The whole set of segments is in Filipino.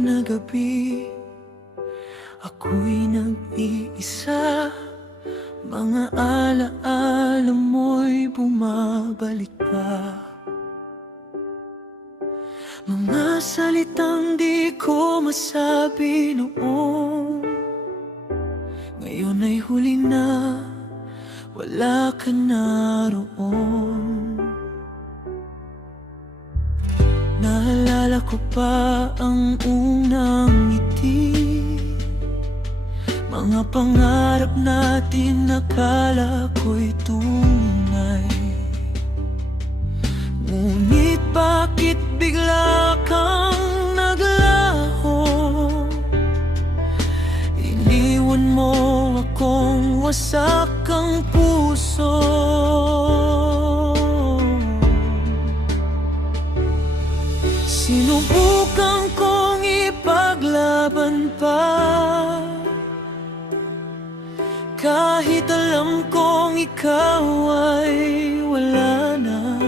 na gabi, ako'y nag-iisa. Mga alaala mo'y bumabalik pa. Mga salitang di ko masabi noon, ngayon ay huli na, wala ka na roon. Naalala ko pa ang unang ngiti, mga pangarap natin akala ko'y tunay. Ngunit bakit bigla kang naglaho? Iniwan mo akong wasak ang puso. Sinubukan kong ipaglaban pa, kahit alam kong ikaw ay wala na.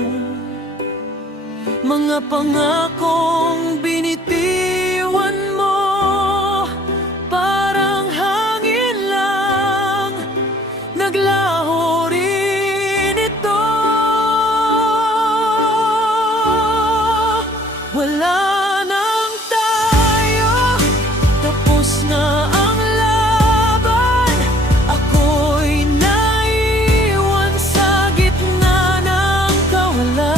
Mga pangakong binitiwan mo, parang hangin lang, naglaho rin ito. Wala nang tayo, tapos na ang laban. Ako'y naiwan sa gitna ng kawalan.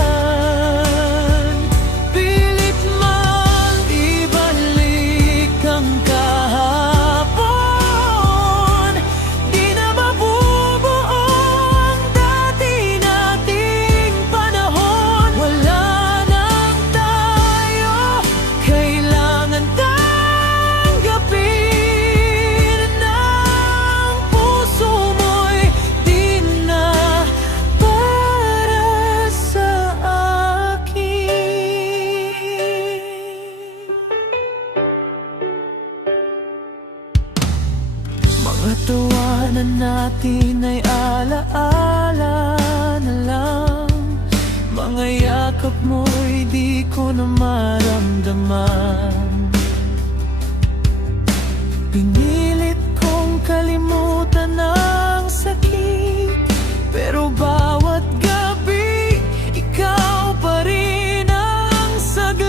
Pilit mang ibalik ang kahapon, di na mabubuo ang dati nating panahon. Wala nang tayo, kailangan tanggapin ng puso mo'y di na para sa akin. Mga tawanan natin ay alaala na lang, mga yakap mo'y di ko na maramdaman. Pinilit kong kalimutan ang sakit, pero bawat gabi ikaw pa rin ang saglit.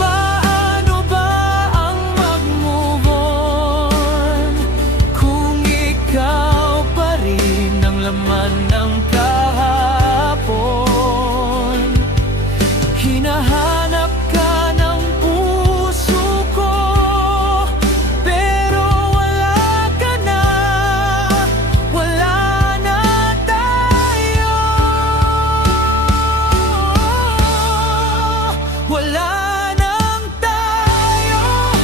Paano ba ang mag-move on kung ikaw pa rin ang laman ng kahapon? Hinahanap ka ng puso ko, pero wala ka na. Wala na tayo. Wala nang tayo,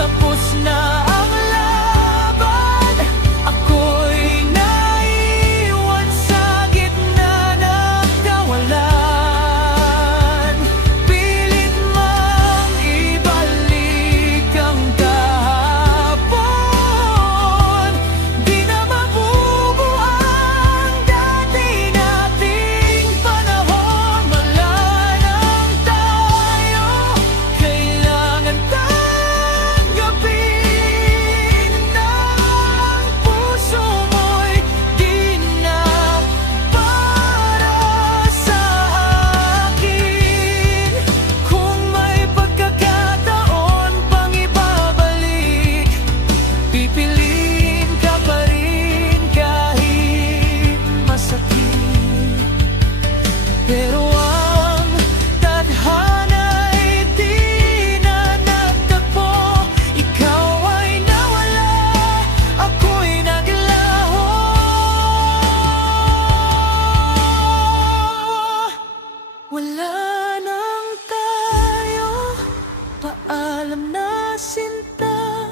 tapos na ang laban. Ako'y naiwan sa gitna ng kawalan. Pilit mang ibalik ang kahapon, di na mabubuo ang dati nating panahon. Wala nang tayo, kailangan tanggapin ng puso mo'y di na para sa akin. Kung may pagkakataon pang ibabalik, pipiliin ka pa rin kahit masakit. Pero ang tadhana'y di na nagtagpo. Ikaw ay nawala, ako'y naglaho. Wala nang tayo, paalam na sinta.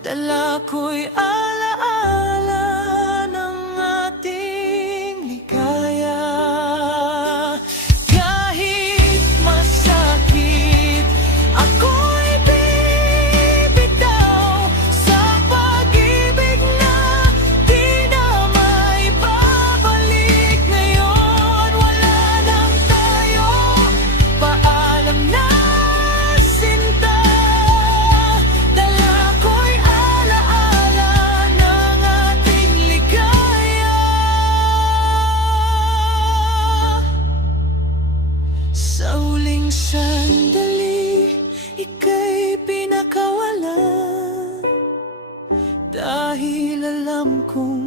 Dala ko'y alaala ng ating ligaya. Kahit masakit, ako'y bibitaw sa pag-ibig na di na maibabalik. Ngayon wala nang tayo, Sa huling sandali, ika'y pinakawalan. Dahil alam kong